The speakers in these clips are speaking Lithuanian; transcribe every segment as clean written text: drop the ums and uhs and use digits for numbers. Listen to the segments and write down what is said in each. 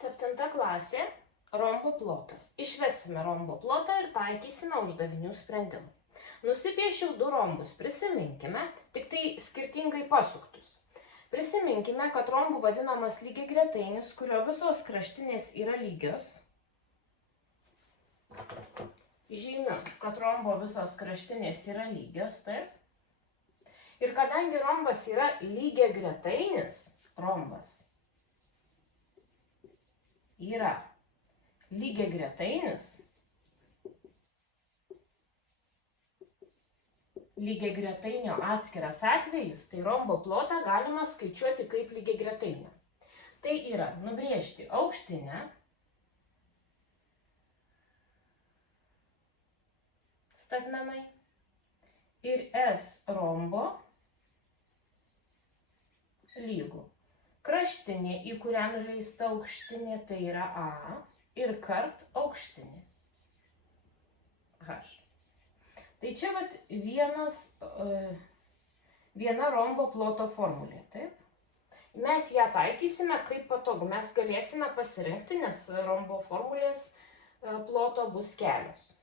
7 klasė rombo plotas. Išvesime rombo plotą ir taikysime uždavinių sprendimą. Nusipiešiau 2 rombus, prisiminkime, tik tai skirtingai pasuktus. Prisiminkime, kad rombų vadinamas lygiagretainis, kurio visos kraštinės yra lygios. Žymiu, kad rombo visos kraštinės yra lygios, taip? Ir kadangi rombas yra lygiagretainis, rombas yra lygiagretainis, lygiagretainio atskiras atvejis, tai rombo plotą galima skaičiuoti kaip lygiagretainio. Tai yra nubrėžti aukštinę, statmenai ir S rombo lygų. Kraštinė, į kurią nuleista aukštinė, tai yra A ir kart aukštinė H. Tai čia vat viena rombo ploto formulė, taip? Mes ją taikysime kaip patogu, mes galėsime pasirinkti, nes rombo formulės ploto bus kelios.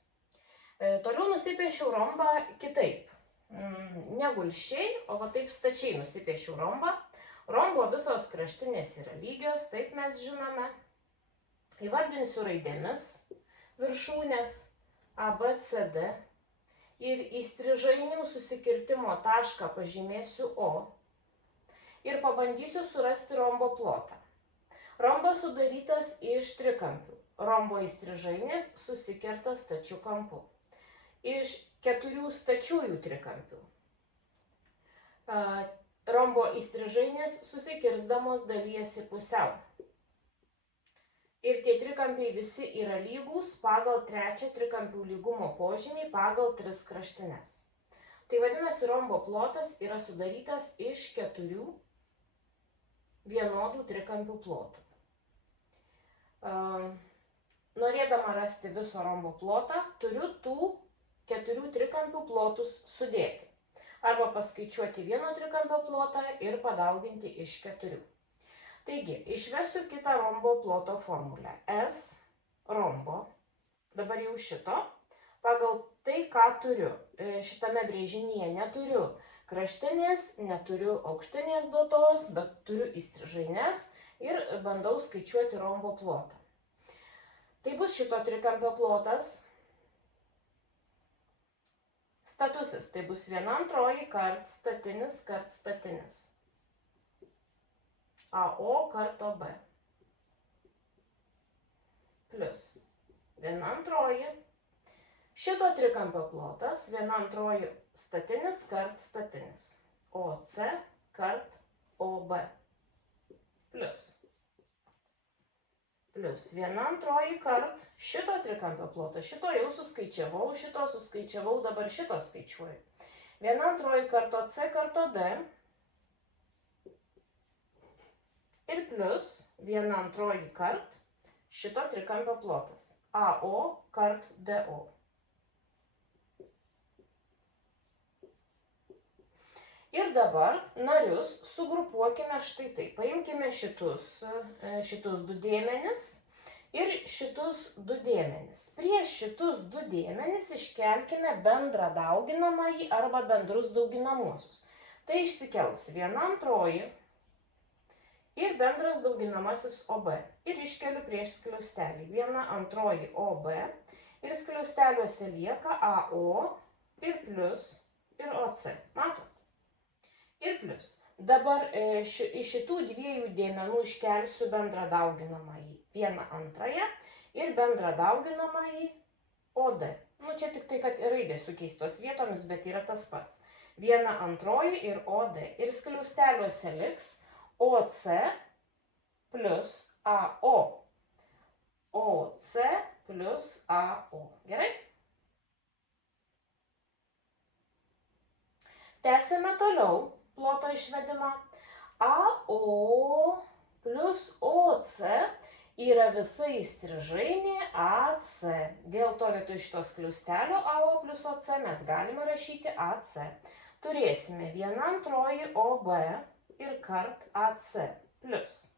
Toliau nusipiešiau rombą kitaip, ne gulsčiai, o va taip stačiai nusipiešiau rombą. Rombo visos kraštinės yra lygios, taip mes žinome. Įvardinsiu raidėmis viršūnės A, B, C, D ir įstrižainių susikirtimo tašką pažymėsiu O ir pabandysiu surasti rombo plotą. Rombas sudarytas iš trikampių. Rombo įstrižainės susikerta stačiu kampu. Iš 4 stačiųjų trikampių. Rombo įstrižainės susikirsdamos dalijasi pusiau. Ir tie trikampiai visi yra lygūs pagal 3 trikampių lygumo požymį pagal 3 kraštines. Tai vadinasi, rombo plotas yra sudarytas iš 4 vienodų trikampių plotų. Norėdama rasti viso rombo plotą, turiu tų 4 trikampių plotus sudėti. Arba paskaičiuoti vieno trikampio plotą ir padauginti iš 4. Taigi, išvesiu kitą rombo ploto formulę. S rombo, dabar jau šito, pagal tai, ką turiu. Šitame brėžinyje neturiu kraštinės, neturiu aukštinės duotos, bet turiu įstrižaines ir bandau skaičiuoti rombo plotą. Tai bus šito trikampio plotas. Statusis, tai bus 1/2 kart statinis. AO kart OB. Plius 1/2. Šito trikampio plotas 1/2 statinis kart statinis. OC kart OB. Plius 1/2 kart šito trikampio ploto. Šito jau suskaičiavau, šito suskaičiavau, dabar šito skaičiuoju. 1/2 karto C karto D. Ir plius 1/2 kart šito trikampio plotas. AO kart DO. Ir dabar narius sugrupuokime štai taip. Paimkime šitus 2 dėmenis ir šitus 2 dėmenis. Prieš šitus 2 dėmenis iškelkime bendrą dauginamąjį arba bendrus dauginamuosius. Tai išsikels 1/2 ir bendras dauginamasis OB. Ir iškeliu prieš skliaustelį 1/2 OB ir skliausteliuose lieka AO ir plius ir OC. Matot? Ir plius. Dabar iš šitų 2 dėmenų iškelsiu bendrą dauginamąjį 1/2 ir bendrą dauginamąjį OD. Čia tik tai, kad raidės sukeistos vietomis, bet yra tas pats. 1/2 ir OD. Ir skliausteliuose liks OC plus AO. OC plus AO. Gerai? Tęsime toliau ploto išvedimą. AO plus OC yra visa įstrižainė AC. Dėl to vietoj šito skliaustelio AO plus OC mes galime rašyti AC. Turėsime 1/2 OB ir kart AC plus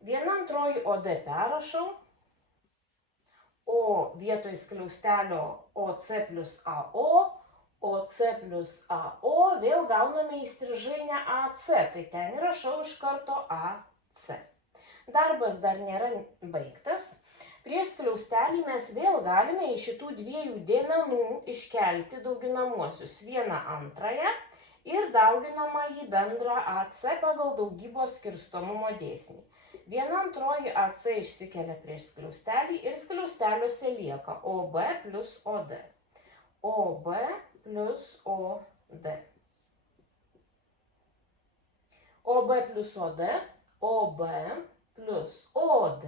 Viena antroji OD perrašau, o vietoj skliaustelio OC plus AO, OC plus AO vėl gauname įstrižainę AC, tai ten įrašau iš karto AC. Darbas dar nėra baigtas. Prieš skliaustelį mes vėl galime iš šitų dviejų dėmenų iškelti dauginamuosius vieną antrąją ir dauginamąjį bendrą AC pagal daugybos skirstomumo dėsnį. Viena antroji AC išsikelia prieš skliaustelį ir skliausteliuose lieka OB plus OD. OB plus OD. OB plus OD, OB plus OD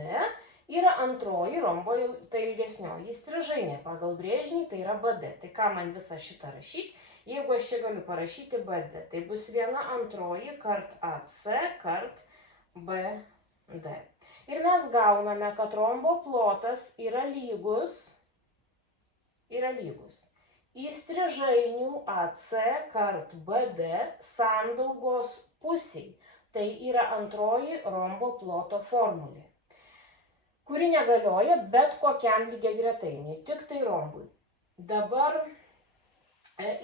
yra antroji rombo tai ilgesnioji įstrižainė. Pagal brėžinį tai yra BD. Tai ką man visą šitą rašyti? Jeigu aš čia galiu parašyti BD, tai bus viena antroji kart AC kart BD. Ir mes gauname, kad rombo plotas yra lygus įstrižainių AC kart BD sandaugos pusiai. Tai yra antroji rombo ploto formulė, kuri negalioja bet kokiam lygiagretainiui, tik tai rombui. Dabar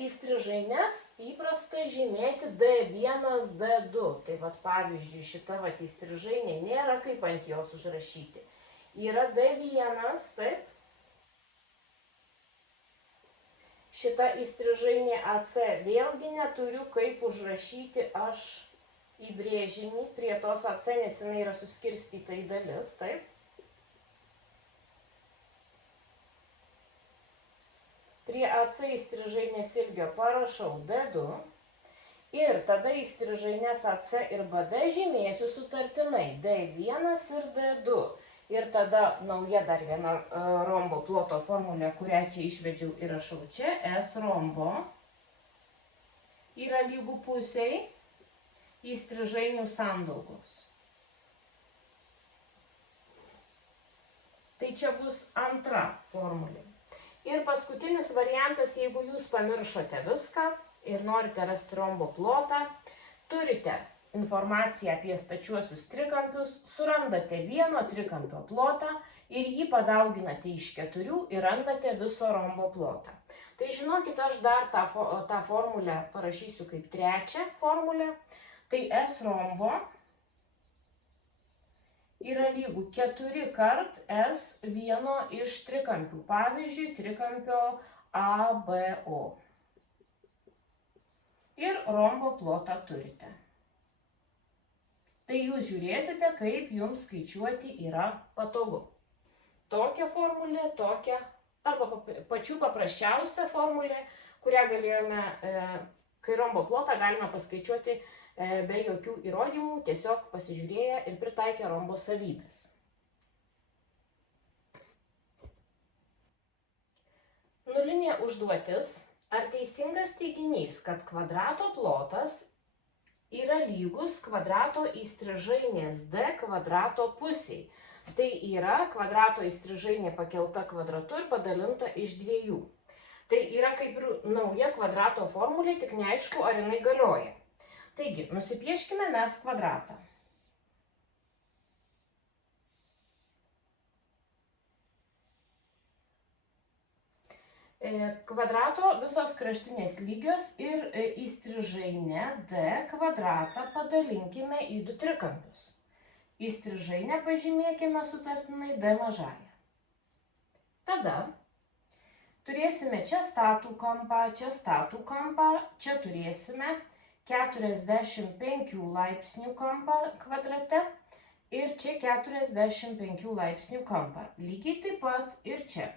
įstrižaines įprasta žymėti D1, D2. Tai vat pavyzdžiui, šita vat įstrižainė nėra kaip ant jos užrašyti. Yra D1, taip. Šita įstrižainė AC vėlgi neturiu kaip užrašyti aš į brėžinį prie tos AC, nes jinai yra suskirstyta į dalis, taip. Prie AC įstrižainės ilgio parašau D2 ir tada įstrižainės AC ir BD žymėsiu sutartinai D1 ir D2. Ir tada nauja dar viena rombo ploto formulė, kurią čia išvedžiau ir rašau čia. S rombo yra lygu pusiai įstrižainių sandaugos. Tai čia bus antra formulė. Ir paskutinis variantas, jeigu jūs pamiršote viską ir norite rasti rombo plotą, turite informaciją apie stačiuosius trikampius, surandate vieno trikampio plotą ir jį padauginate iš 4 ir randate viso rombo plotą. Tai žinokit, aš dar tą formulę parašysiu kaip trečią formulę. Tai S rombo yra lygu 4 kart S vieno iš trikampių. Pavyzdžiui, trikampio ABO. Ir rombo plotą turite. Tai jūs žiūrėsite, kaip jums skaičiuoti yra patogu. Tokia formulė, tokia, arba pačių paprasčiausia formulė, kurią galėjome, kai rombo plotą galime paskaičiuoti be jokių įrodymų, tiesiog pasižiūrėję ir pritaikę rombo savybės. Nulinė užduotis. Ar teisingas teiginys, kad kvadrato plotas yra lygus kvadrato įstrižainės D kvadrato pusiai? Tai yra kvadrato įstrižainė pakelta kvadratu ir padalinta iš 2. Tai yra kaip ir nauja kvadrato formulė, tik neaišku, ar jinai galioja. Taigi, nusipieškime mes kvadratą. Kvadrato visos kraštinės lygios ir įstrižainę D kvadratą padalinkime į 2 trikampius. Įstrižainę pažymėkime sutartinai D mažąją. Tada turėsime čia statų kampą, čia turėsime 45 laipsnių kampą kvadrate ir čia 45 laipsnių kampą. Lygiai taip pat ir čia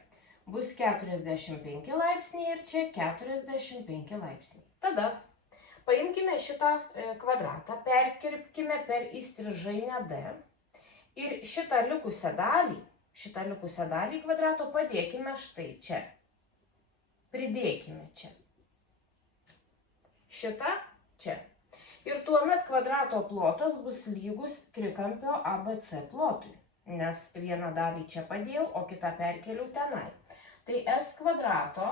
bus 45 laipsniai ir čia 45 laipsniai. Tada paimkime šitą kvadratą, perkirpkime per įstrižainę D ir šitą likusią dalį kvadrato padėkime štai čia. Pridėkime čia. Šitą čia. Ir tuomet kvadrato plotas bus lygus trikampio ABC plotui, nes vieną dalį čia padėjau, o kitą perkeliau tenai. Tai S kvadrato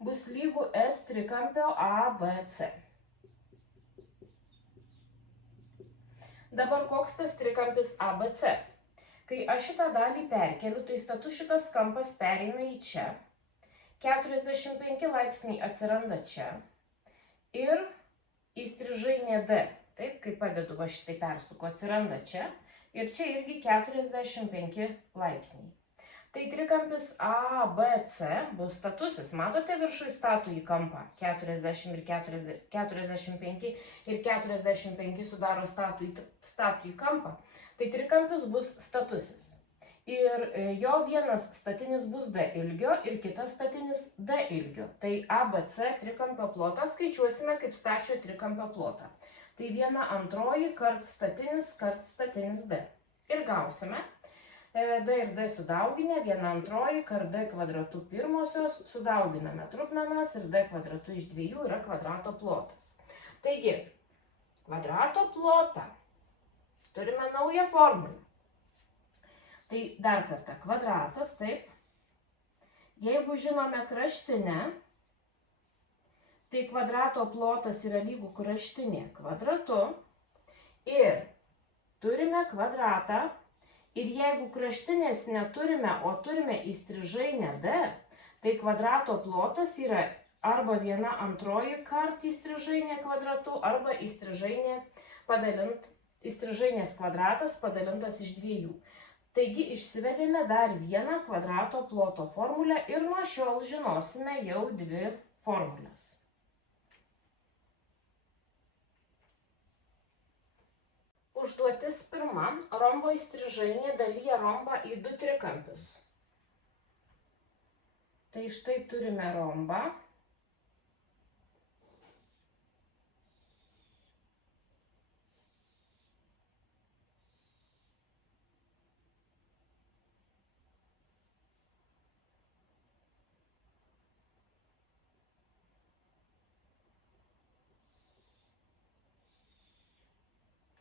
bus lygu S trikampio ABC. Dabar koks tas trikampis ABC? Kai aš šitą dalį perkeliu, tai statu šitas kampas pereina į čia, 45 laipsniai atsiranda čia ir įstrižainė D, taip, kai padedu va šitai persuku, atsiranda čia ir čia irgi 45 laipsniai. Tai trikampis ABC bus statusis, matote viršui statų į kampą, 40 ir 45 ir 45 sudaro statų į kampą, tai trikampis bus statusis. Ir jo vienas statinis bus D ilgio ir kitas statinis D ilgio. Tai ABC trikampio plotą skaičiuosime kaip stačio trikampio plotą. Tai 1/2 kart statinis D. Ir gausime D ir D sudauginę, 1/2 kart D kvadratu pirmosios, sudauginame trupmenas ir D kvadratu iš 2 yra kvadrato plotas. Taigi, kvadrato plotą turime naują formulę. Tai dar kartą kvadratas, taip. Jeigu žinome kraštinę, tai kvadrato plotas yra lygu kraštinė kvadratu ir turime kvadratą. Ir jeigu kraštinės neturime, o turime įstrižainę D, tai kvadrato plotas yra arba 1/2 kart įstrižainė kvadratu, arba įstrižainės kvadratas padalintas iš 2. Taigi išsivedėme dar vieną kvadrato ploto formulę ir nuo šiol žinosime jau 2 formulės. Užduotis pirma. Rombo įstrižainė dalyja rombą į 2 trikampius. Tai štai turime rombą.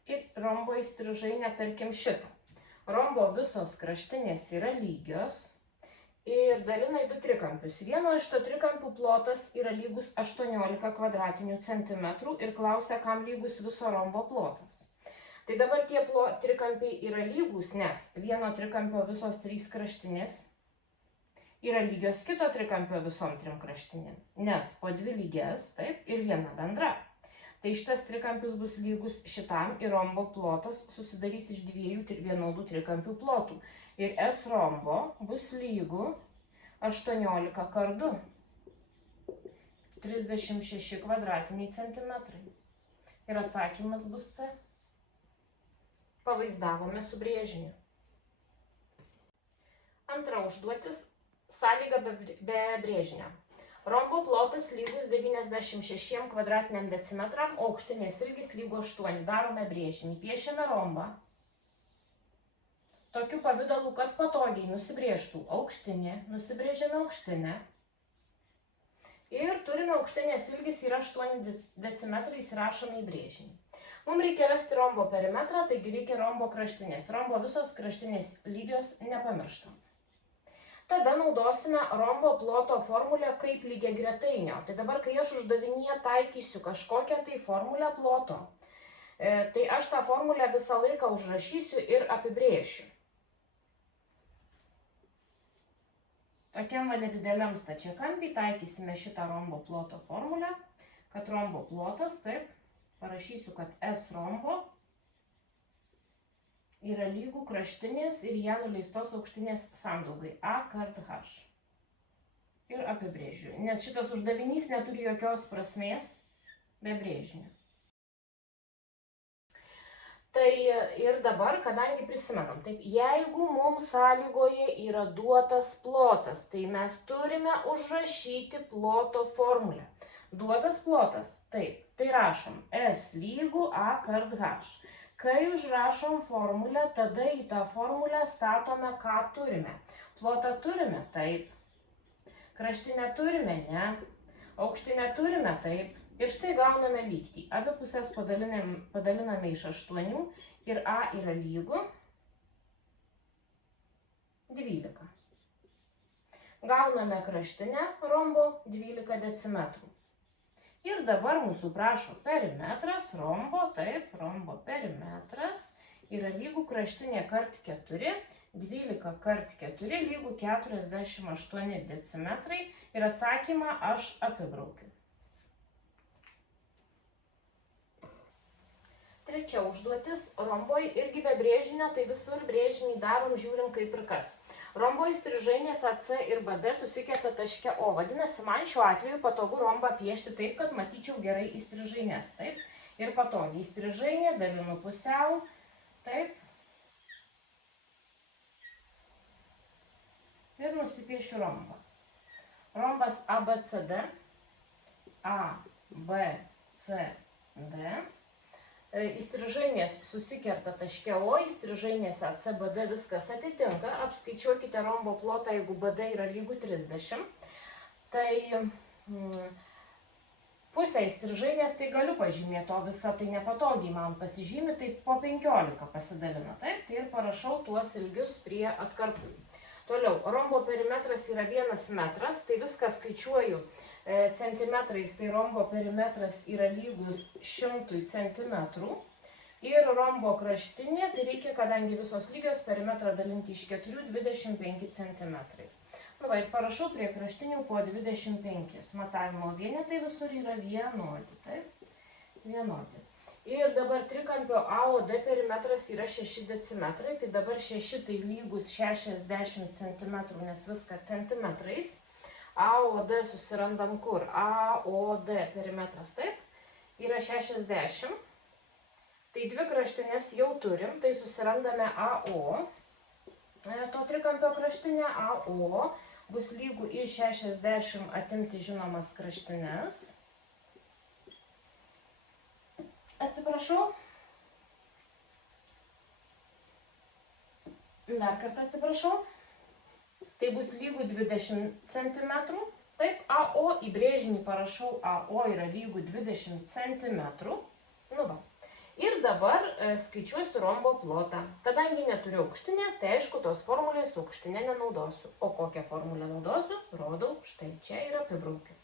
Ir rombo įstrižainė, tarkim, šitą. Rombo visos kraštinės yra lygios ir dalina į 2 trikampius. Vieno iš to trikampių plotas yra lygus 18 kvadratinių centimetrų ir klausia, kam lygus viso rombo plotas. Tai dabar tie trikampiai yra lygus, nes vieno trikampio visos 3 kraštinės yra lygios kito trikampio visom 3 kraštinėm, nes po 2 lygias, taip, ir viena bendra. Tai šitas trikampis bus lygus šitam ir rombo plotas susidarys iš 2 vienodų trikampių plotų. Ir S rombo bus lygu 18 kart 2. 36 kvadratiniai centimetrai. Ir atsakymas bus C. Pavaizdavome su brėžiniu. Antra užduotis – sąlyga be brėžinio. Rombo plotas lygus 96 kvadratiniam decimetram, aukštinės ilgis lygu 8. Darome brėžinį. Piešiame rombą. Tokiu pavidalu, kad patogiai nusibrėžtų aukštinė. Nusibrėžiame aukštinę. Ir turime aukštinės ilgis yra 8 decimetrai, įsirašome į brėžinį. Mums reikia rasti rombo perimetrą, taigi reikia rombo kraštinės. Rombo visos kraštinės lygios nepamirštam. Tada naudosime rombo ploto formulę kaip lygiagretainio. Tai dabar, kai aš uždavinyje taikysiu kažkokią tai formulę ploto, tai aš tą formulę visą laiką užrašysiu ir apibrėšiu. Tokiam nedideliam stačiakampiui taikysime šitą rombo ploto formulę, kad rombo plotas, taip, parašysiu, kad S rombo yra lygų kraštinės ir ją nuleistos aukštinės sandaugai A kart H. Ir apibrėžiu, nes šitas uždavinys neturi jokios prasmės be brėžinio. Tai ir dabar, kadangi prisimenam, taip, jeigu mums sąlygoje yra duotas plotas, tai mes turime užrašyti ploto formulę. Duotas plotas, taip, tai rašom S lygu A kart H. Kai užrašom formulę, tada į tą formulę statome, ką turime. Plotą turime, taip. Kraštinę turime, ne. Aukštinę turime, taip. Ir štai gauname lygtį. Abi pusės padaliname iš 8 ir A yra lygu 12. Gauname kraštinę rombo 12 decimetrų. Ir dabar mūsų prašo perimetras rombo, taip, rombo perimetras yra lygų kraštinė kart 4, 12 kart 4 lygų 48 decimetrai ir atsakymą aš apibraukiu. Trečia užduotis. Romboj irgi be brėžinio, tai visur brėžinį darom, žiūrim kaip ir kas. Rombo įstrižainės AC ir BD susikerta taške O. Vadinasi, man šiuo atveju patogu rombą piešti taip, kad matyčiau gerai įstrižainės. Taip. Ir patogiai įstrižainė, dalinu pusiau. Taip. Ir nusipiešiu rombą. Rombas ABCD. ABCD. Įstrižainės susikerta taške O, įstrižainės ACBD viskas atitinka. Apskaičiuokite rombo plotą, jeigu BD yra lygų 30. Tai pusę įstrižainės tai galiu pažymėti, o visą tai nepatogiai man pasižymi, tai po 15 pasidalina. Taip, tai ir parašau tuos ilgius prie atkarpų. Toliau, rombo perimetras yra 1 metras, tai viską skaičiuoju centimetrais, tai rombo perimetras yra lygus 100 centimetrų. Ir rombo kraštinė, tai reikia, kadangi visos lygios, perimetrą dalinti iš 4, 25 centimetrai. Nu va, ir parašau prie kraštinių po 25. Matavimo vienetai visur yra vienodi, taip? Vienodi. Ir dabar trikampio AOD perimetras yra 6 decimetrai, tai dabar 6 tai lygus 60 cm, nes viską centimetrais. AOD susirandam kur? AOD perimetras, taip, yra 60. Tai dvi kraštinės jau turim, tai susirandame AO. To trikampio kraštinė AO bus lygų iš 60 atimti žinomas kraštinės. Atsiprašau. Dar kartą atsiprašau. Tai bus lygų 20 cm. Taip, AO į brėžinį parašau AO yra lygų 20 cm. Nu va. Ir dabar skaičiuosiu rombo plotą. Kadangi neturiu aukštinės, tai aišku, tos formulės su aukštinė nenaudosiu. O kokią formulę naudosiu, rodau štai čia ir apibraukiu.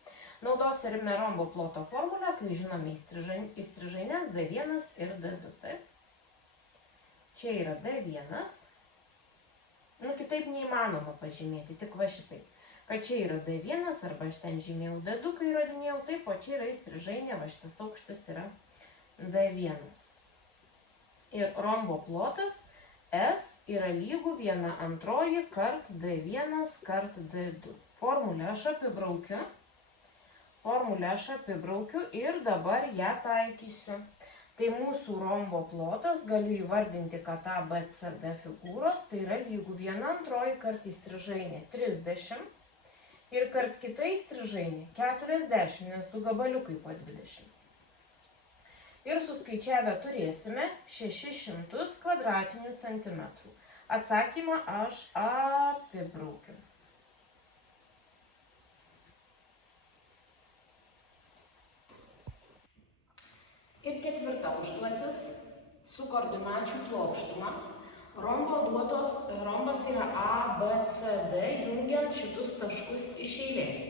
Naudosime rombo ploto formulę, kai žinome įstrižainės D1 ir D2. Taip? Čia yra D1. Nu, kitaip neįmanoma pažymėti, tik va šitai. Kad čia yra D1 arba aš ten žymėjau D2, kai įrodinėjau, taip, o čia yra įstrižainė, va šitas aukštis yra D1. Ir rombo plotas S yra lygų 1/2 kart D1 kart D2. Formulę aš apibraukiu ir dabar ją taikysiu. Tai mūsų rombo plotas, galiu įvardinti, kad ABCD figūros, tai yra lygų 1/2 kart įstrižainė 30 ir kart kita įstrižainė 40, nes du gabaliukai po 20. Ir suskaičiavę turėsime 600 kvadratinių centimetrų. Atsakymą aš apibraukiu. Ir ketvirta užduotis su koordinačių plokštuma. Rombas yra ABCD, jungiant šitus taškus iš eilės.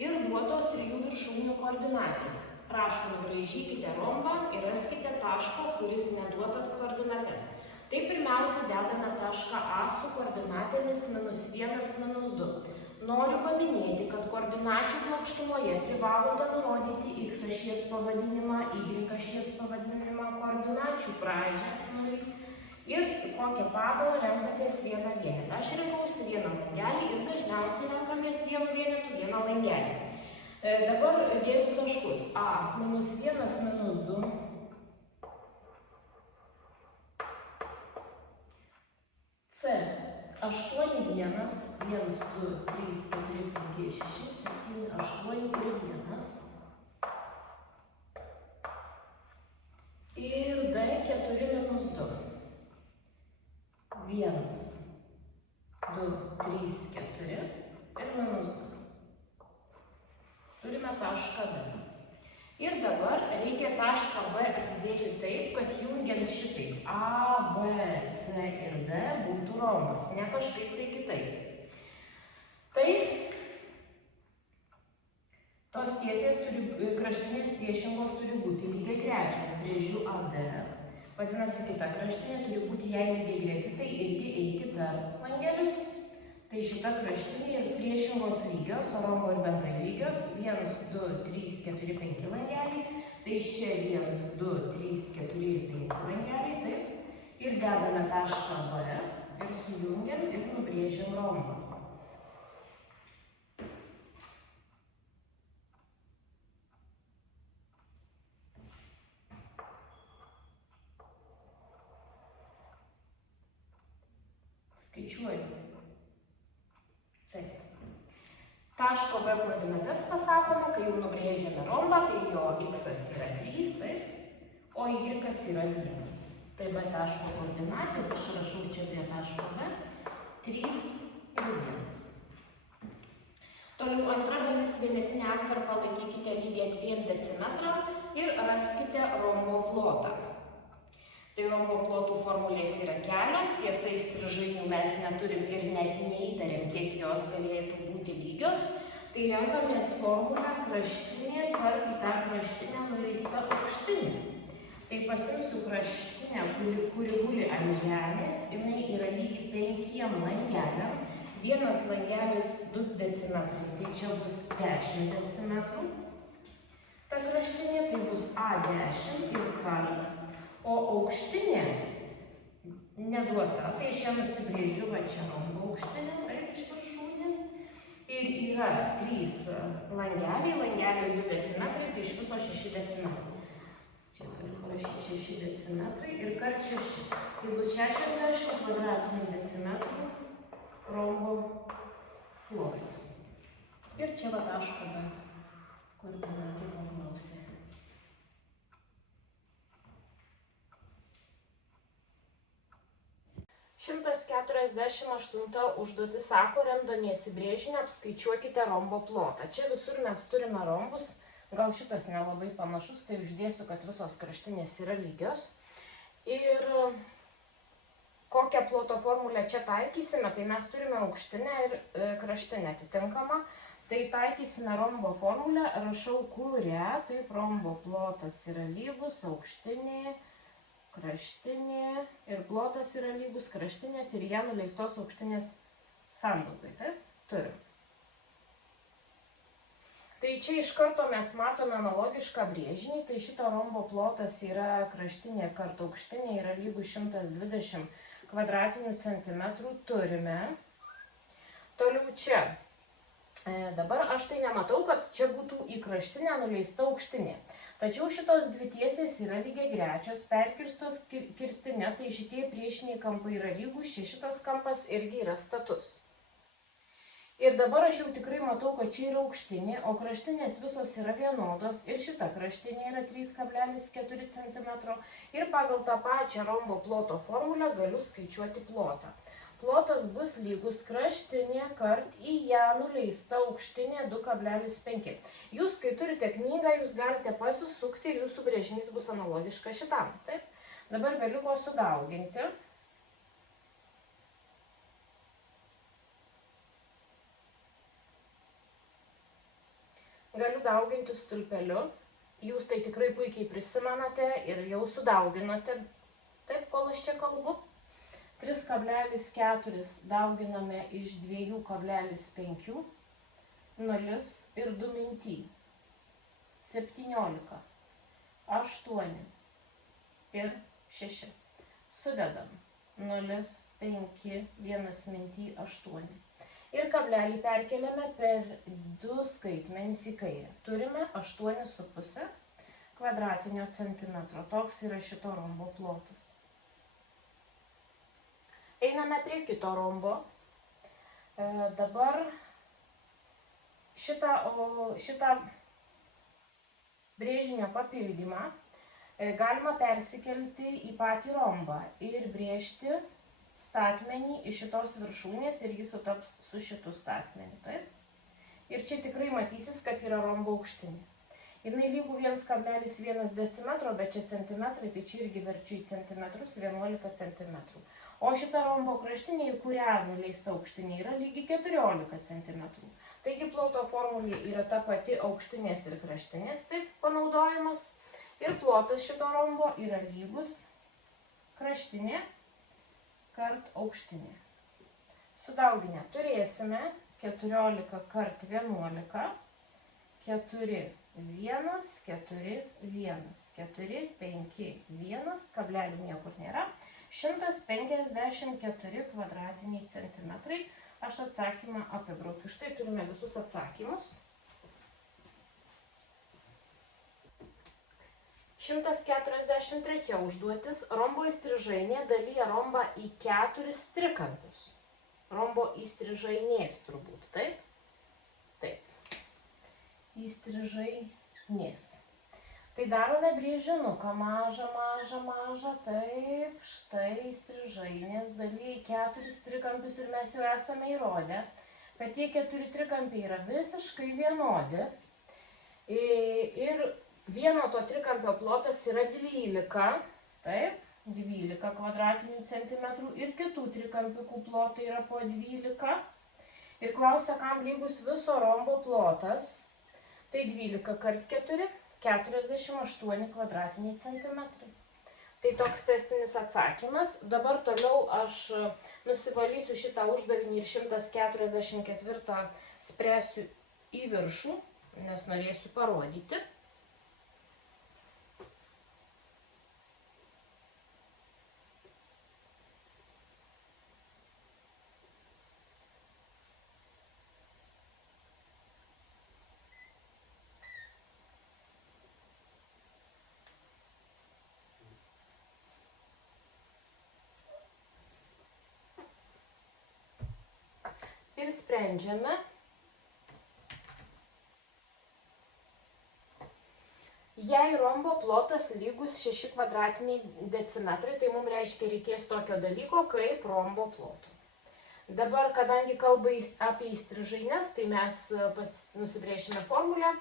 Ir duotos 3 viršūnių koordinatės. Prašom, nubraižykite rombą ir raskite taško, kuris neduotas koordinates. Tai pirmiausia dedame tašką A su koordinatėmis -1, -2. Noriu paminėti, kad koordinačių plokštumoje privalote nurodyti X ašies pavadinimą, Y ašies pavadinimą, koordinačių pradžią ir kokią padalą renkatės vieną vienetą. Aš rinkausi vieną langelį ir dažniausiai renkamės vienu vienetu vieną langelį. Dabar dėsiu taškus A -1, -2. C 8, 1, 1, 2, 3, 4, 5, 6, 7, 8 ir 1. Ir D 4, -2. 1, 2, 3, 4 ir -2. Turime tašką D. Ir dabar reikia tašką B atidėti taip, kad jungiant šitaip A, B, C ir D būtų rombas, ne kažkaip tai kitaip. Tai tos tiesės turi kraštinės priešingos turi būti lygiagrečios. Brėžiu AD. Vadinasi, kita kraštinė turi būti jai lygiagreti, tai irgi eiti per langelius. Tai šita kraštinė ir priešingos lygios, o rombo ir bendrai lygios. 1, 2, 3, 4, 5 langeliai. Tai iš čia 1, 2, 3, 4 ir 5 langeliai. Taip. Ir dedame tašką B ir sujungiam ir nubrėžiam rombą. Skaičiuoju. Taip. Taško B koordinates pasakome, kai jau nubrėžėme rombą, tai jo x yra 3, taip, o y yra 1. Tai B taško koordinatės, aš rašau čia prie taško B, 3 ir 1. Toliau antra dalis vienetinę atkarpą laikykite lygiai 2 decimetram ir raskite rombo plotą. Tai rombo plotų formulės yra kelios, tiesa, įstrižainių mes neturim ir net neįtarėm, kiek jos galėtų būti lygios. Tai renkamės formulę kraštinė kart į tą kraštinę nuleista aukštinė. Tai pasimsiu kraštinę, kuri guli ant žemės, jinai yra lygi 5 langeliam. Vienas langelis 2 decimetrai, tai čia bus 10 decimetrų. Ta kraštinė, tai bus A10 ir kart. O aukštinė neduota, tai čia nusibrėžiu, va čia rombo aukštinė, taip, iš viršūnės. Ir yra 3 langeliai, langelis 2 decimetrai, tai iš viso 6 decimetrai. Čia galiu parašyti 6 decimetrai ir kart 6. Tai bus 60 kvadratinių decimetrų rombo plotas. Ir čia va taško B koordinatai paklausė. Šimtas 48 užduotis sako, remdamiesi brėžinį apskaičiuokite rombo plotą. Čia visur mes turime rombus, gal šitas nelabai panašus, tai uždėsiu, kad visos kraštinės yra lygios. Ir kokią ploto formulę čia taikysime, tai mes turime aukštinę ir kraštinę atitinkamą. Tai taikysime rombo formulę, rašau kurią, taip rombo plotas yra lygus, aukštinė, kraštinė ir plotas yra lygus kraštinės ir ją nuleistos aukštinės sandaugai, taip? Turim. Tai čia iš karto mes matome analogišką brėžinį, tai šito rombo plotas yra kraštinė kart aukštinė yra lygus 120 kvadratinių centimetrų turime. Toliau čia. Dabar aš tai nematau, kad čia būtų į kraštinę nuleista aukštinė. Tačiau šitos dvi tiesės yra lygiagrečios, perkirstos kirstinė, tai šitie priešiniai kampai yra lygus, čia šitas kampas irgi yra status. Ir dabar aš jau tikrai matau, kad čia yra aukštinė, o kraštinės visos yra vienodos ir šita kraštinė yra 3,4 cm. Ir pagal tą pačią rombo ploto formulę galiu skaičiuoti plotą. Plotas bus lygus kraštinė kart į ją nuleista aukštinė 2,5. Jūs, kai turite knygą, jūs galite pasisukti ir jūsų brėžinys bus analogiškas šitam. Taip? Dabar beliko sudauginti. Galiu dauginti stulpeliu. Jūs tai tikrai puikiai prisimenate ir jau sudauginote. Taip, kol aš čia kalbu. 3,4 dauginame iš 2,5, 0 ir 2 minty. 17, 8 ir 6. Sudedam 0, 5, 1 minty, 8. Ir kablelį perkeliame per 2 skaitmenis į kairę. Turime 8,5 kvadratinio centimetro. Toks yra šito rombo plotas. Einame prie kito rombo. Dabar šitą brėžinio papildymą galima persikelti į patį rombą ir brėžti statmenį iš šitos viršūnės ir jis sutaps su šitu statmeniu. Taip? Ir čia tikrai matysis, kad yra rombo aukštinė. Jinai lygų 1,1 decimetro, bet čia centimetrai, tai čia irgi verčiu į centimetrus 11 centimetrų. O šita rombo kraštinė, į kurią nuleista aukštinė, yra lygi 14 cm. Taigi ploto formulė yra ta pati aukštinės ir kraštinės, taip panaudojimas. Ir plotas šito rombo yra lygus kraštinė kart aukštinė. Sudauginę turėsime 14 kart 11, 4, 1, 4, 1, 4, 5, 1, kablelių niekur nėra, 154 kvadratiniai centimetrai. Aš atsakymą apibraukiu. Štai turime visus atsakymus. 143 užduotis. Rombo įstrižainė dalyja rombą į 4 trikampius. Rombo įstrižainės turbūt, taip? Taip. Įstrižainės. Tai darome brėžinuką mažą, mažą, mažą, taip, štai įstrižainės dalyja į 4 trikampius ir mes jau esame įrodę, kad tie 4 trikampiai yra visiškai vienodi ir vieno to trikampio plotas yra 12, taip, 12 kvadratinių centimetrų ir kitų trikampikų plotai yra po 12 ir klausia, kam lygus viso rombo plotas, tai 12 kart 4. 48 kvadratiniai centimetrai. Tai toks testinis atsakymas. Dabar toliau aš nusivalysiu šitą uždavinį ir 144 spręsiu į viršų, nes norėsiu parodyti. Ir sprendžiame. Jei rombo plotas lygus 6 kvadratiniai decimetrai, tai mums reiškia reikės tokio dalyko kaip rombo ploto. Dabar, kadangi kalba apie įstrižaines, tai mes nusibrėšime formulę,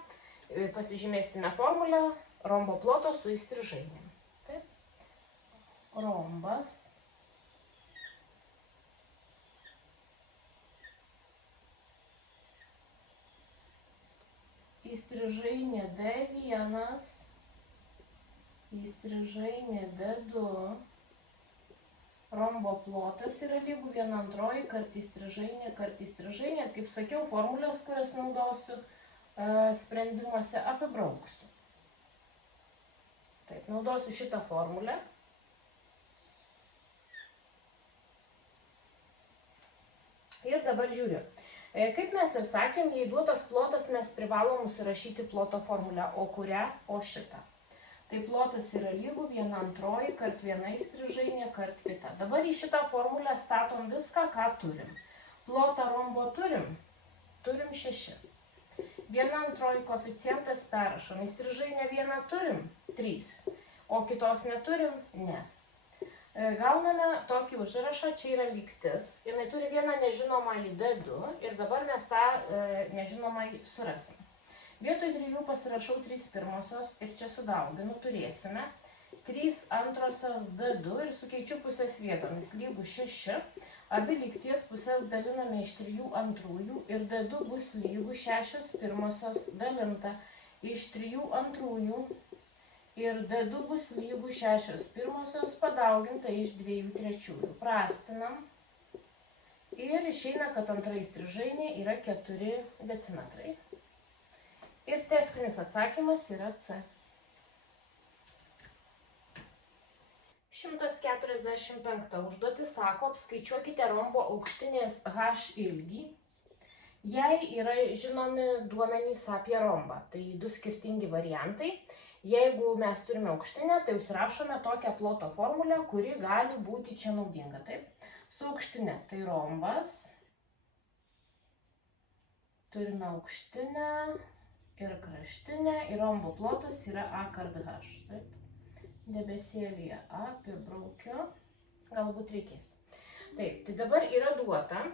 pasižymėsime formulę rombo ploto su įstrižainėm. Taip. Rombas. Įstrižainė D1, įstrižainė D2, rombo plotas yra lygu 1/2 kart įstrižainė. Kaip sakiau, formulės, kurias naudosiu sprendimuose, apibrauksiu. Taip, naudosiu šitą formulę. Ir dabar žiūriu. Kaip mes ir sakėm, jei duotas plotas, mes privalom užsirašyti ploto formulę. O kurią? O šitą. Tai plotas yra lygu 1/2 kart viena įstrižainė kart kita. Dabar į šitą formulę statom viską, ką turim. Plotą rombo turim? Turim 6. 1/2 koeficientas perrašom. Įstrižainę vieną turim? 3. O kitos neturim? Ne. Gauname tokį užrašą, čia yra lygtis. Jinai turi vieną nežinomąjį D2 ir dabar mes tą nežinomąjį surasim. Vietoj 3 pasirašau 3 pirmosios ir čia sudauginu turėsime 3 antrosios D2 ir sukeičiu pusės vietomis lygu 6. Abi lygties pusės daliname iš 3 antrųjų ir D2 bus lygu 6 pirmosios dalinta iš 3 antrųjų. Ir D2 bus lygu 6 pirmosios padauginta iš 2 trečiųjų. Prastinam. Ir išeina, kad antra įstrižainė yra 4 decimetrai. Ir testinis atsakymas yra C. 145 užduotis sako, apskaičiuokite rombo aukštinės H ilgį. Jei yra žinomi duomenys apie rombą, tai 2 skirtingi variantai. Jeigu mes turime aukštinę, tai užsirašome tokią ploto formulę, kuri gali būti čia naudinga. Taip? Su aukštinė tai rombas. Turime aukštinę ir kraštinę. Ir rombo plotas yra A kart H. Taip? Debesėlyje apibraukiu. Galbūt reikės. Taip, tai dabar yra duota.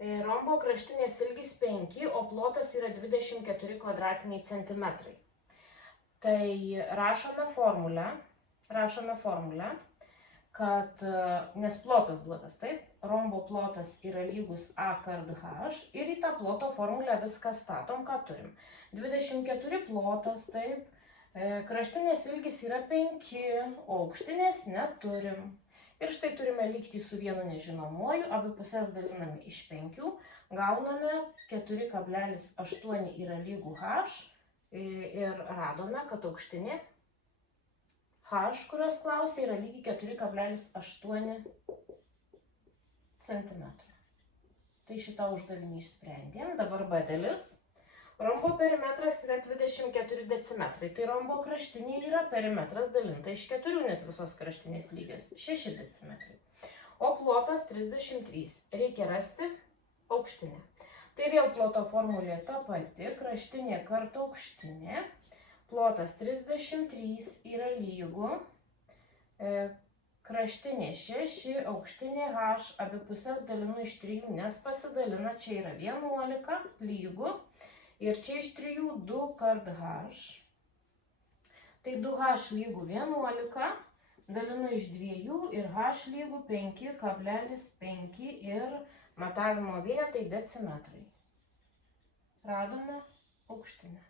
Rombo kraštinės ilgis 5, o plotas yra 24 kvadratiniai centimetrai. Tai rašome formulę. kad, nes plotas duotas, taip, rombo plotas yra lygus A kart H ir į tą ploto formulę viską statom, ką turim. 24 plotas, taip, kraštinės ilgis yra 5, o aukštinės neturim. Ir štai turime lygtį su vienu nežinomuoju, abi pusės daliname iš 5, gauname 4,8 yra lygų H ir radome, kad aukštinė H, kurios klausė, yra lygiai 4,8 cm. Tai šitą uždavinį išsprendėm. Dabar B dalis. Rombo perimetras yra 24 decimetrai. Tai rombo kraštinė yra perimetras dalinta iš 4, nes visos kraštinės lygios 6 decimetrai. O plotas 33. Reikia rasti aukštinę. Tai vėl ploto formulė ta pati. Kraštinė kartu aukštinė. Plotas 33 yra lygu, kraštinė 6, aukštinė H, abi pusės dalinu iš 3, nes pasidalina, čia yra 11 lygu ir čia iš 3 2 kart H. Tai 2H lygu 11, dalinu iš 2 ir H lygu 5,5 ir matavimo vienetai decimetrai. Radome aukštinę.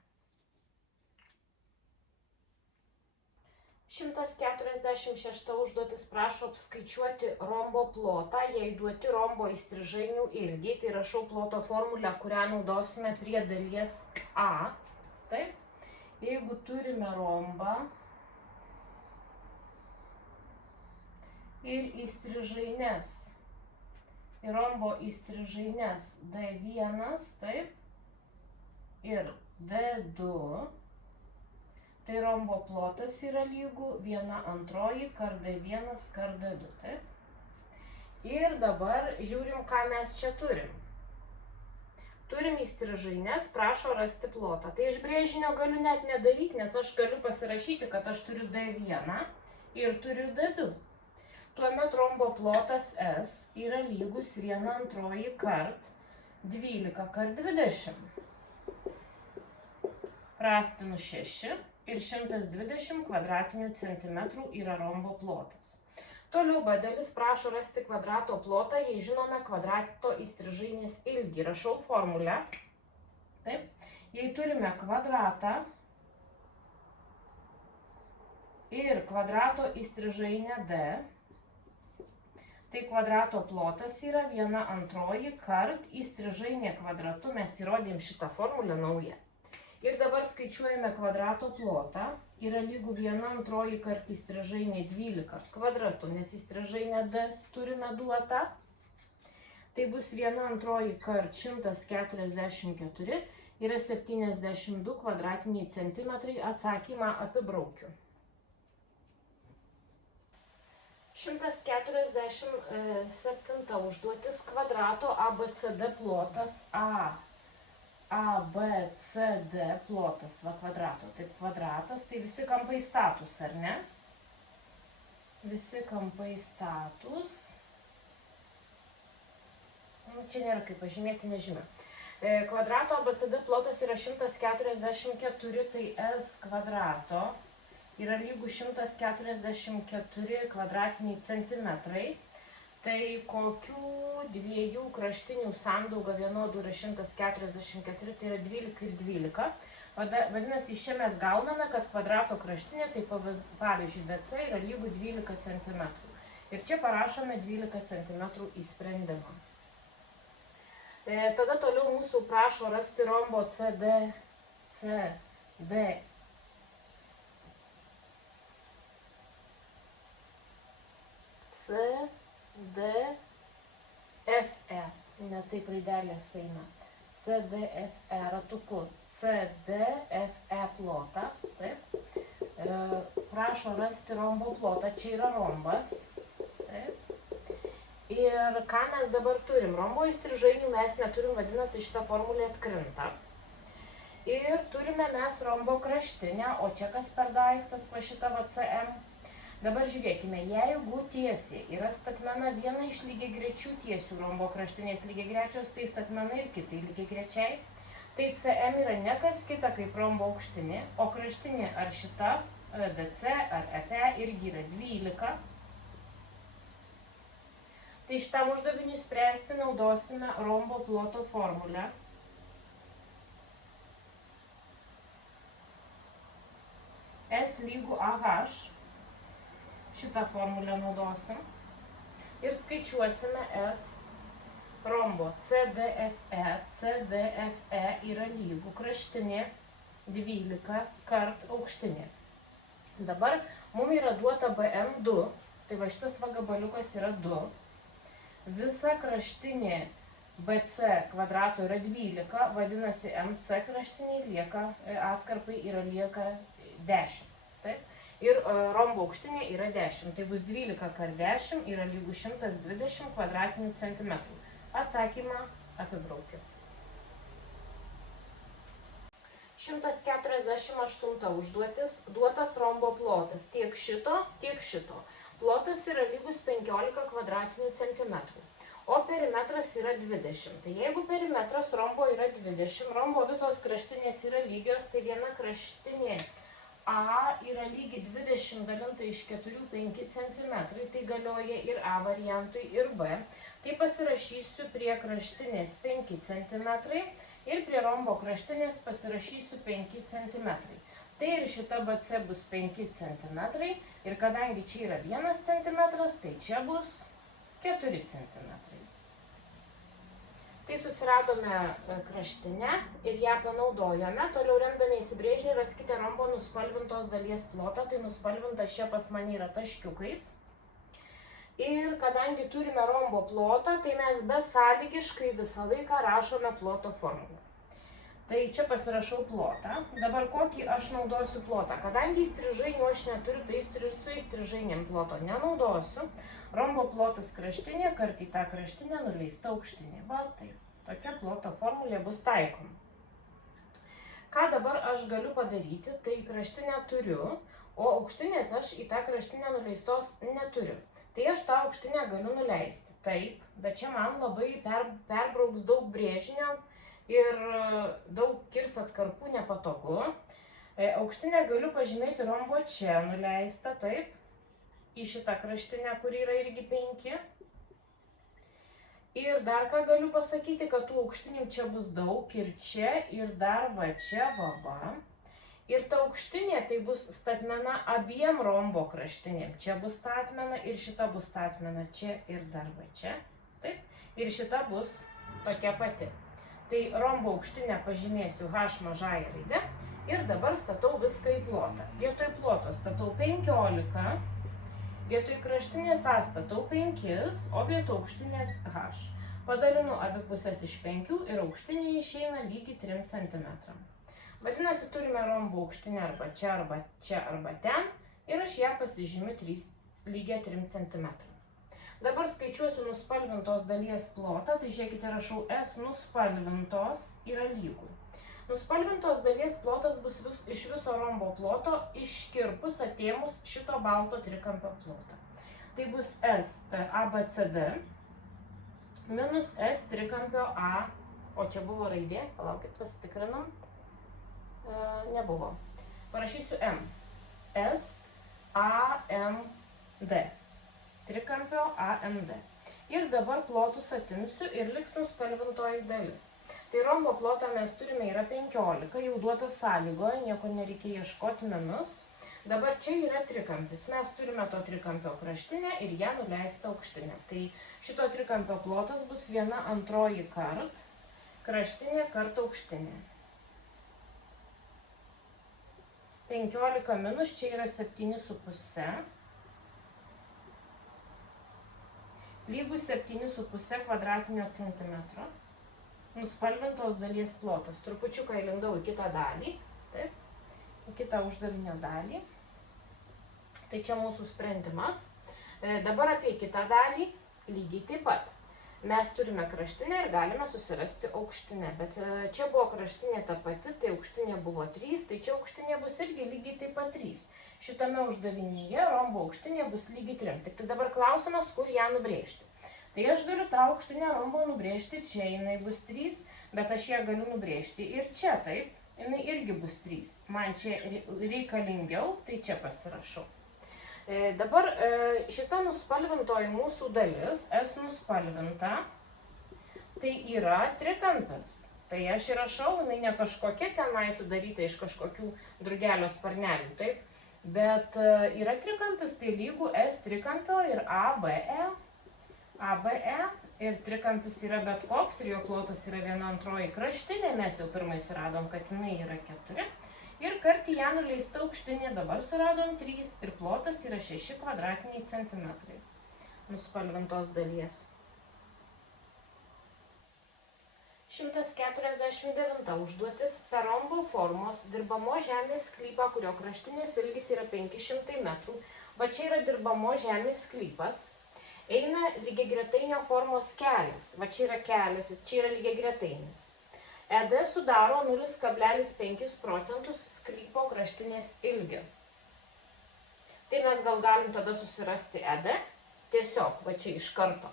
146 užduotis prašo apskaičiuoti rombo plotą, jei duoti rombo įstrižainių ilgiai, tai rašau ploto formulę, kurią naudosime prie dalies A. Taip, jeigu turime rombą ir įstrižaines, ir rombo įstrižaines D1, taip, ir D2, tai rombo plotas yra lygu 1/2 kart D1 kart D2, taip? Ir dabar žiūrim, ką mes čia turim. Turim įstrižaines, prašo rasti plotą. Tai iš brėžinio galiu net nedaryti, nes aš galiu pasirašyti, kad aš turiu D1 ir turiu D2. Tuomet rombo plotas S yra lygus 1/2 kart 12 kart 20. Rastinu 6. Ir 120 kvadratinių centimetrų yra rombo plotas. Toliau B dalis prašo rasti kvadrato plotą, jei žinome kvadrato įstrižainės ilgį. Rašau formulę. Taip. Jei turime kvadratą ir kvadrato įstrižainę D, tai kvadrato plotas yra 1/2 kart įstrižainė kvadratu. Mes įrodėm šitą formulę naują. Ir dabar skaičiuojame kvadrato plotą. Yra lygu 1/2 kart įstrižainė 12 kvadratu, nes įstrižainę D turime duotą. Tai bus 1/2 kart 144 yra 72 kvadratiniai centimetrai. Atsakymą apibraukiu. 147 užduotis kvadrato ABCD plotas ABCD plotas, va kvadrato, taip kvadratas, tai visi kampai status, ar ne? Visi kampai status. Čia nėra kaip pažymėti, nežinau. Kvadrato ABCD plotas yra 144, tai S kvadrato yra lygu 144 kvadratiniai centimetrai. Tai kokių dviejų kraštinių sandauga vienodų yra 144, tai yra 12 ir 12. Vadinasi, iš čia mes gauname, kad kvadrato kraštinė, tai pavyzdžiui, DC yra lygu 12 cm. Ir čia parašome 12 cm į sprendimą. Tada toliau mūsų prašo rasti rombo CD CDFE, ne taip raidelės eina, CDFE ratuku, CDFE plotą, taip, prašo rasti rombo plotą, čia yra rombas, taip, ir ką mes dabar turim, rombo įstrižainių mes neturim, vadinasi šitą formulę atkrinta, ir turime mes rombo kraštinę, o čia kas per daiktas, va šitą VCM. Dabar žiūrėkime, jeigu tiesiai yra statmena viena iš lygiagrečių tiesių rombo kraštinės lygiagrečios, tai statmena ir kitai lygiagrečiai, tai CM yra ne kas kita kaip rombo aukštinė, o kraštinė ar šita DC ar FE irgi yra 12. Tai šitam uždaviniui spręsti naudosime rombo ploto formulę. S lygu AH. Šitą formulę naudosim. Ir skaičiuosime S rombo CDFE. CDFE yra lygu kraštinė 12 kart aukštinė. Dabar mums yra duota BM2, tai va šitas va gabaliukas yra 2. Visa kraštinė BC kvadrato yra 12, vadinasi MC kraštiniai lieka, atkarpai yra lieka 10. Taip? Ir rombo aukštinė yra 10, tai bus 12 kart 10 yra lygu 120 kvadratinių centimetrų. Atsakymą apibraukiu. 148 užduotis, duotas rombo plotas tiek šito, tiek šito. Plotas yra lygus 15 kvadratinių centimetrų, o perimetras yra 20. Tai jeigu perimetras rombo yra 20, rombo visos kraštinės yra lygios, tai viena kraštinė A yra lygi 20 dalinta iš 4,5 cm, tai galioja ir A variantui, ir B. Tai pasirašysiu prie kraštinės 5 cm ir prie rombo kraštinės pasirašysiu 5 cm. Tai ir šita BC bus 5 cm ir kadangi čia yra 1 cm, tai čia bus 4 cm. Tai susiradome kraštinę ir ją panaudojome. Toliau remdamiesi brėžinį raskite rombo nuspalvintos dalies plotą. Tai nuspalvinta čia pas mane yra taškiukais. Ir kadangi turime rombo plotą, tai mes besąlygiškai visą laiką rašome ploto formulę. Tai čia pasirašau plotą. Dabar kokį aš naudosiu plotą? Kadangi įstrižainių aš neturiu, tai su įstrižainėm ploto nenaudosiu. Rombo plotas kraštinė, kart į tą kraštinę nuleista aukštinė. Va taip, tokia ploto formulė bus taikoma. Ką dabar aš galiu padaryti? Tai kraštinę turiu, o aukštinės aš į tą kraštinę nuleistos neturiu. Tai aš tą aukštinę galiu nuleisti. Taip, bet čia man labai perbrauks daug brėžinio ir daug kirs atkarpų nepatogu. Aukštinę galiu pažymėti rombo čia nuleista, taip, į šitą kraštinę, kur yra irgi 5. Ir dar ką galiu pasakyti, kad tų aukštinių čia bus daug ir čia, ir dar va čia, va. Ir ta aukštinė tai bus statmena abiem rombo kraštinėm. Čia bus statmena ir šita bus statmena čia ir dar va čia. Taip. Ir šita bus tokia pati. Tai rombo aukštinę pažymėsiu H mažąją raidę ir dabar statau viską į plotą. Vietoj ploto statau 15, vietoj kraštinės A statau 5, o vietoj aukštinės H. Padalinu abi pusės iš 5 ir aukštinė išeina lygiai 3 cm. Vadinasi, turime rombo aukštinę arba čia, arba ten ir aš ją pasižymiu lygiai 3 cm. Dabar skaičiuosiu nuspalvintos dalies plotą, tai žiūrėkite, rašau S nuspalvintos yra lygu. Nuspalvintos dalies plotas bus iš viso rombo ploto iškirpus atėmus šito balto trikampio plotą. Tai bus S ABCD minus S trikampio A, o čia buvo raidė, palaukit, pasitikrinam, nebuvo. Parašysiu M. S AMD. Trikampio AMD. Ir dabar plotus atimsiu ir liks nuspalvintoji dalis. Tai rombo plotą mes turime yra 15, jau duotas sąlygoje, nieko nereikia ieškoti minus. Dabar čia yra trikampis. Mes turime to trikampio kraštinę ir ją nuleistą aukštinę. Tai šito trikampio plotas bus 1/2 kart kraštinė kart aukštinė. 15 minus čia yra 7,5. Lygus 7,5 kvadratinio centimetro. Nuspalvintos dalies plotas. Trupučiuką įlindau į kitą dalį. Taip, į kitą uždavinio dalį. Tai čia mūsų sprendimas. Dabar apie kitą dalį lygiai taip pat. Mes turime kraštinę ir galime susirasti aukštinę. Bet čia buvo kraštinė ta pati, tai aukštinė buvo 3, tai čia aukštinė bus irgi lygiai taip pat 3. Šitame uždavinyje rombo aukštinė bus lygiai 3. Tik dabar klausimas, kur ją nubrėžti. Tai aš galiu tą aukštinę rombo nubrėžti čia, jinai bus 3, bet aš ją galiu nubrėžti ir čia, taip, jinai irgi bus 3. Man čia reikalingiau, tai čia pasirašau. Dabar šita nuspalvintoji mūsų dalis, S nuspalvinta, tai yra trikampis. Tai aš įrašau, jinai ne kažkokia tenai sudaryta iš kažkokių drugelio sparnelių, taip? Bet yra trikampis, tai lygų S trikampio ir ABE. ABE ir trikampis yra bet koks ir jo plotas yra 1/2 kraštinė, mes jau pirmai suradom, kad jinai yra 4. Ir kart į ją nuleista aukštinė, dabar suradom 3 ir plotas yra 6 kvadratiniai centimetrai nuspalvintos dalies. 149 užduotis. Per rombo formos dirbamos žemės sklypą, kurio kraštinės ilgis yra 500 metrų. Va čia yra dirbamos žemės sklypas. Eina lygiagretainio formos kelias. Va čia yra kelias, čia yra lygiagretainis. ED sudaro 0,5 procentus sklypo kraštinės ilgio. Tai mes gal galim tada susirasti ED, tiesiog, va čia iš karto.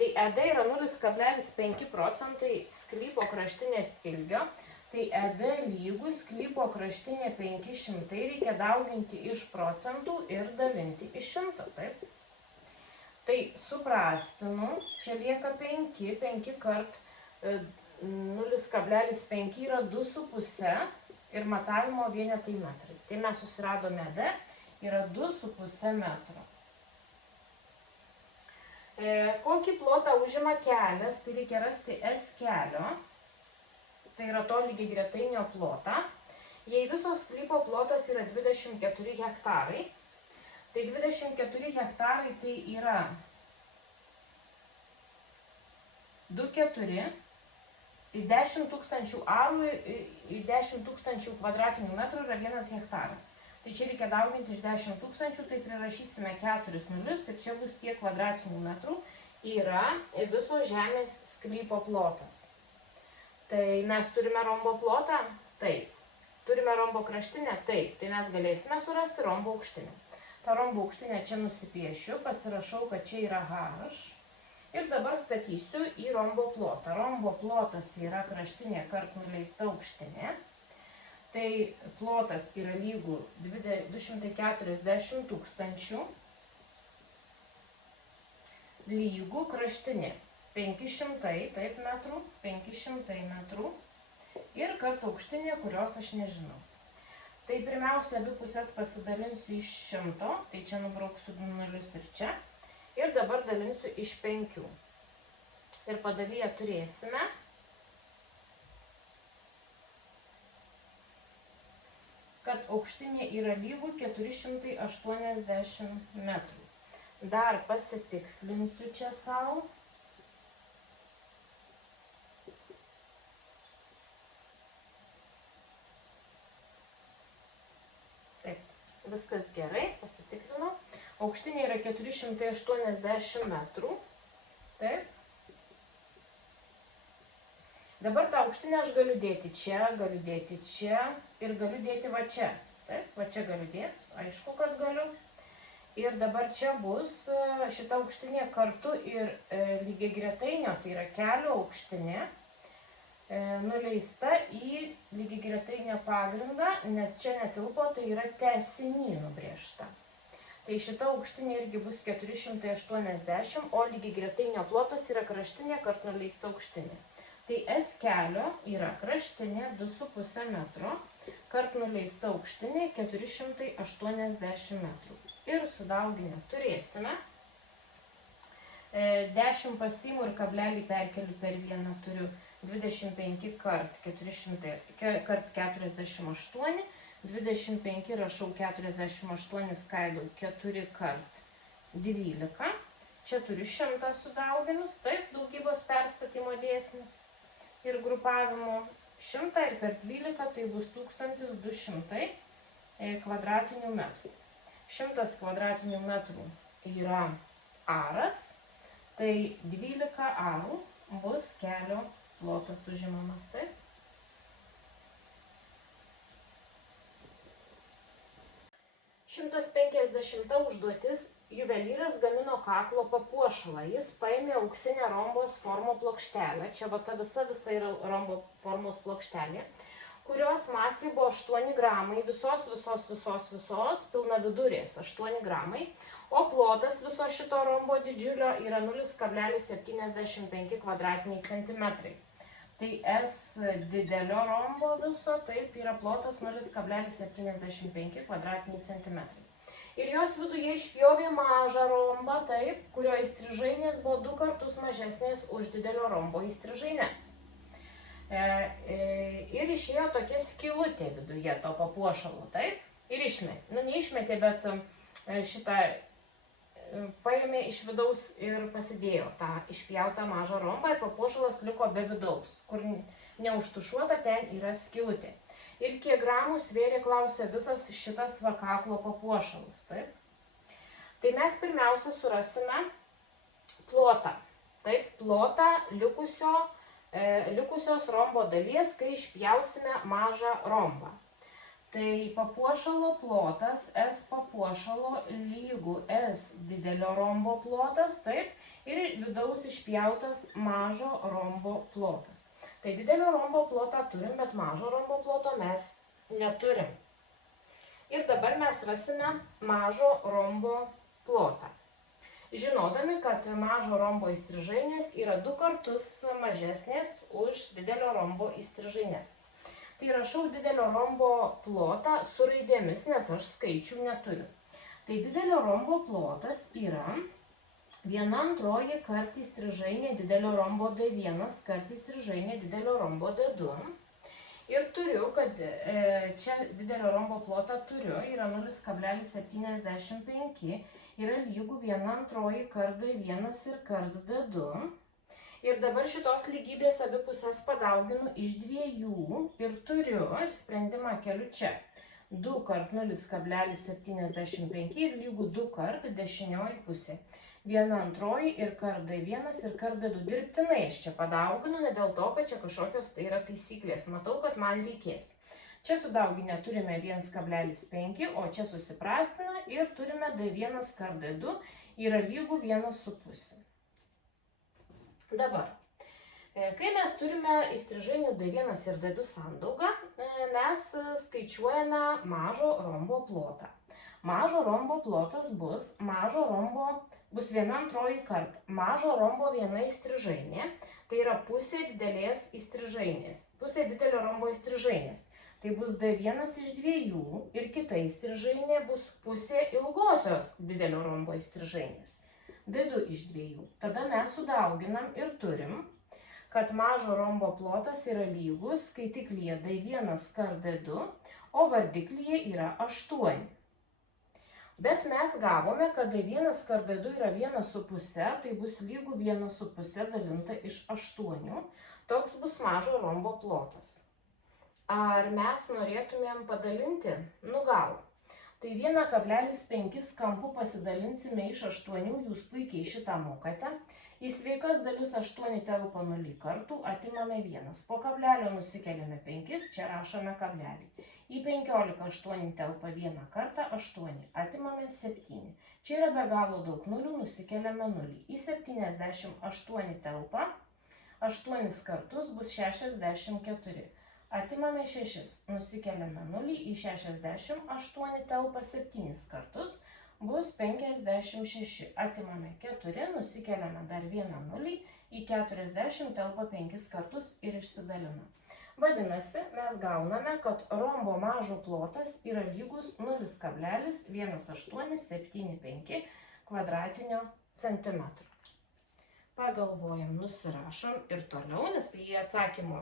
Tai ED yra 0,5 procentai sklypo kraštinės ilgio, tai ED lygų sklypo kraštinė 500 reikia dauginti iš procentų ir dalinti iš 100, taip? Tai suprastinu, čia lieka 5 kart 0,5 yra 2,5 ir matavimo vienetai metrai. Tai mes susiradome D, yra 2,5 metro. Kokį plotą užima kelias, tai reikia rasti S kelio, tai yra to lygiagretainio plotą. Jei visos sklypo plotas yra 24 hektarai, tai 24 hektarai tai yra 2,4. 10 000 arų į 10 000 kvadratinių metrų yra 1 hektaras. Tai čia reikia dauginti iš 10 000, tai prirašysime 4 nulius ir čia bus tiek kvadratinių metrų yra viso žemės sklypo plotas. Tai mes turime rombo plotą? Taip. Turime rombo kraštinę? Taip. Tai mes galėsime surasti rombo aukštinę. Ta rombo aukštinę čia nusipiešiu, pasirašau, kad čia yra H. Ir dabar statysiu į rombo plotą. Rombo plotas yra kraštinė kart nuleista aukštinė. Tai plotas yra lygų 240 000 lygų kraštinė 500, taip, metrų, 500 metrų ir kart aukštinė, kurios aš nežinau. Tai pirmiausia, abi pusės pasidalinsiu iš 100, tai čia nubrauksiu nulius ir čia. Ir dabar dalinsiu iš 5. Ir padalyje turėsime kad aukštinė yra lygų 480 metrų. Dar pasitikslinsiu čia savo. Taip, viskas gerai, pasitikrinau. Aukštinė yra 480 metrų. Taip. Dabar tą aukštinę aš galiu dėti čia ir galiu dėti va čia. Taip, va čia galiu dėti, aišku, kad galiu. Ir dabar čia bus šita aukštinė kartu ir lygiagretainio, tai yra kelio aukštinė, nuleista į lygiagretainio pagrindą, nes čia netilpo, tai yra tęsiny nubrėžta. Tai šita aukštinė irgi bus 480, o lygiagretainio plotas yra kraštinė kart nuleista aukštinė. Tai S kelio yra kraštinė 2,5 metro, kart nuleista aukštinė 480 metrų. Ir sudauginę turėsime 10 pasiimu ir kablelį perkeliu per vieną, turiu 25 kart 48, 25 rašau 48 skaidau 4 kart 12, čia turiu 100 sudauginus, taip, daugybos perstatymo dėsnis ir grupavimo 100 ir per 12 tai bus 1200 kvadratinių metrų. 100 kvadratinių metrų yra aras, tai 12 arų bus kelio plotas užimamas, taip. Šimtas 50 užduotis. Juvelyras gamino kaklo papuošalą. Jis paėmė auksinę rombos formos plokštelę. Čia va ta visa yra rombo formos plokštelė. kurios masė buvo 8 gramai, visos pilnavidurės 8 gramai, o plotas viso šito rombo didžiulio yra 0,75 kvadratiniai centimetrai. Tai S didelio rombo viso, taip, yra plotas 0,75 kvadratiniai centimetrai. Ir jos viduje išpjovė mažą rombą, taip, kurio įstrižainės buvo 2 kartus mažesnės už didelio rombo įstrižainės. Ir išėjo tokia skylutė viduje to papuošalo, taip, ir išmetė. Nu, neišmetė, bet šitą paėmė iš vidaus ir pasidėjo tą išpjautą mažą rombą ir papuošalas liko be vidaus, kur neužtušuota, ten yra skylutė. Ir kiek gramų svėrė, klausė, visas šitas va kaklo papuošalas, taip. Tai mes pirmiausia surasime plotą, taip, plotą likusios rombo dalies, kai išpjausime mažą rombą. Tai papuošalo plotas, S papuošalo lygu S didelio rombo plotas, taip, ir vidaus išpjautas mažo rombo plotas. Tai didelio rombo plotą turim, bet mažo rombo ploto mes neturim. Ir dabar mes rasime mažo rombo plotą. Žinodami, kad mažo rombo įstrižainės yra 2 kartus mažesnės už didelio rombo įstrižainės. Tai rašau didelio rombo plotą su raidėmis, nes aš skaičių neturiu. Tai didelio rombo plotas yra 1/2 kart įstrižainė didelio rombo D1 kart įstrižainė didelio rombo D2. Ir turiu, kad čia didelio rombo plotą turiu, yra 0,75, yra lygu 1/2 kart D1 ir kart D2. Ir dabar šitos lygybės abi pusės padauginu iš 2 ir turiu, ir sprendimą keliu čia. 2 kart 0,75 ir lygu 2 kart dešinioji pusė. 1/2 ir kart D1 ir kart D2. Dirbtinai aš čia padauginu, ne dėl to, kad čia kažkokios tai yra taisyklės. Matau, kad man reikės. Čia sudauginę turime 1,5, o čia susiprastina ir turime D1 kart D2 yra lygu 1,5. Dabar, kai mes turime įstrižainių D1 ir D2 sandaugą, mes skaičiuojame mažo rombo plotą. Mažo rombo plotas bus 1/2 kart mažo rombo viena įstrižainė, tai yra pusė didelės įstrižainės, pusė didelio rombo įstrižainės. Tai bus D1 iš 2 ir kita įstrižainė bus pusė ilgosios didelio rombo įstrižainės. D2 iš 2. Tada mes sudauginam ir turim, kad mažo rombo plotas yra lygus skaitiklyje D1 kart D2, o vardiklyje yra 8. Bet mes gavome, kad D1 kart D2 yra 1,5, tai bus lygu 1,5 dalinta iš 8. Toks bus mažo rombo plotas. Ar mes norėtumėm padalinti? Nu gal. Tai 1,5 kampu pasidalinsime iš 8, jūs puikiai šitą mokate. Į sveikas dalis 8 telpa 0 kartų, atimame 1. Po kablelio nusikeliame 5, čia rašome kablelį. Į 15 8 telpa 1 kartą, 8, atimame 7. Čia yra be galo daug nulių, nusikeliame 0. Į 78 telpa 8 kartus bus 64. Atimame 6, nusikeliame 0, į 68 telpa 7 kartus, bus 56. Atimame 4, nusikeliame dar 1 0, į 40 telpa 5 kartus ir išsidalina. Vadinasi, mes gauname, kad rombo mažo plotas yra lygus 0,1875 kvadratinio centimetro. Pagalvojam, nusirašom ir toliau, nes prie atsakymo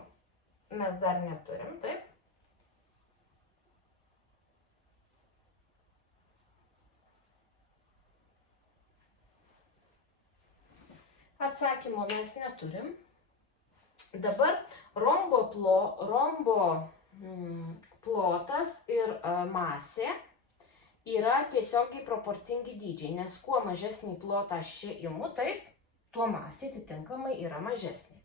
mes dar neturim, taip? Atsakymo mes neturim. Dabar rombo plotas ir masė yra tiesiogiai proporcingi dydžiai, nes kuo mažesnį plotą aš čia imu, taip, tuo masė atitinkamai yra mažesnė.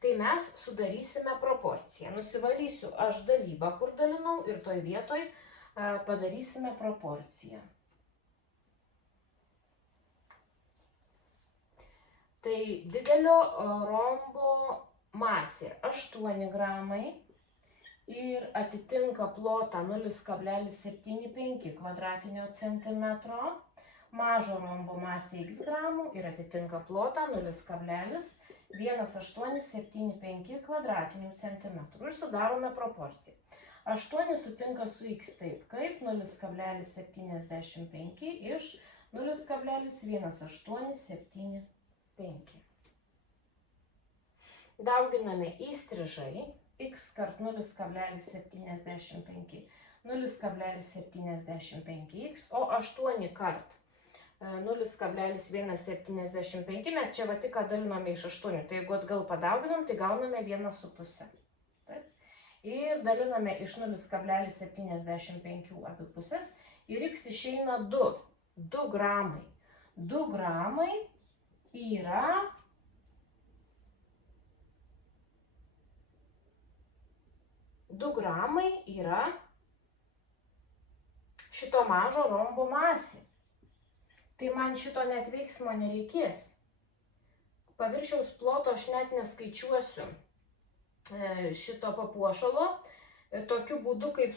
Tai mes sudarysime proporciją. Nusivalysiu aš dalybą, kur dalinau, ir toj vietoj padarysime proporciją. Tai didelio rombo masė 8 gramai ir atitinka plotą 0,75 kvadratinio centimetro, mažo rombo masė x gramų ir atitinka plotą 0,1875 kvadratinių centimetrų. Ir sudarome proporciją. 8 sutinka su x taip kaip 0,75 iš 0,1875. Dauginame įstrižai x kart 0,75, 0,75x, o 8 kart 0,175, mes čia va tik dalinome iš 8, tai jeigu atgal padauginam, tai gauname 1,5. Taip. Ir daliname iš 0,75 abi pusės ir x išeina 2 gramai. 2 gramai yra šito mažo rombo masė. Tai man šito net veiksmo nereikės. Paviršiaus ploto aš net neskaičiuosiu šito papuošalo. Tokiu būdu, kaip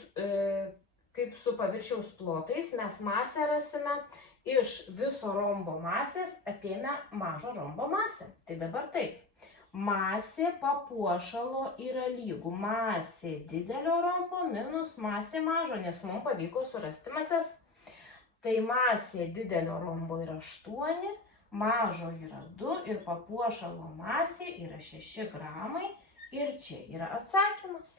su paviršiaus plotais, mes masę rasime iš viso rombo masės atėmę mažo rombo masę. Tai dabar taip. Masė papuošalo yra lygų masė didelio rombo minus masė mažo, nes mums pavyko surasti mases. Tai masė didelio rombo yra 8, mažo yra 2 ir papuošalo masė yra 6 gramai. Ir čia yra atsakymas.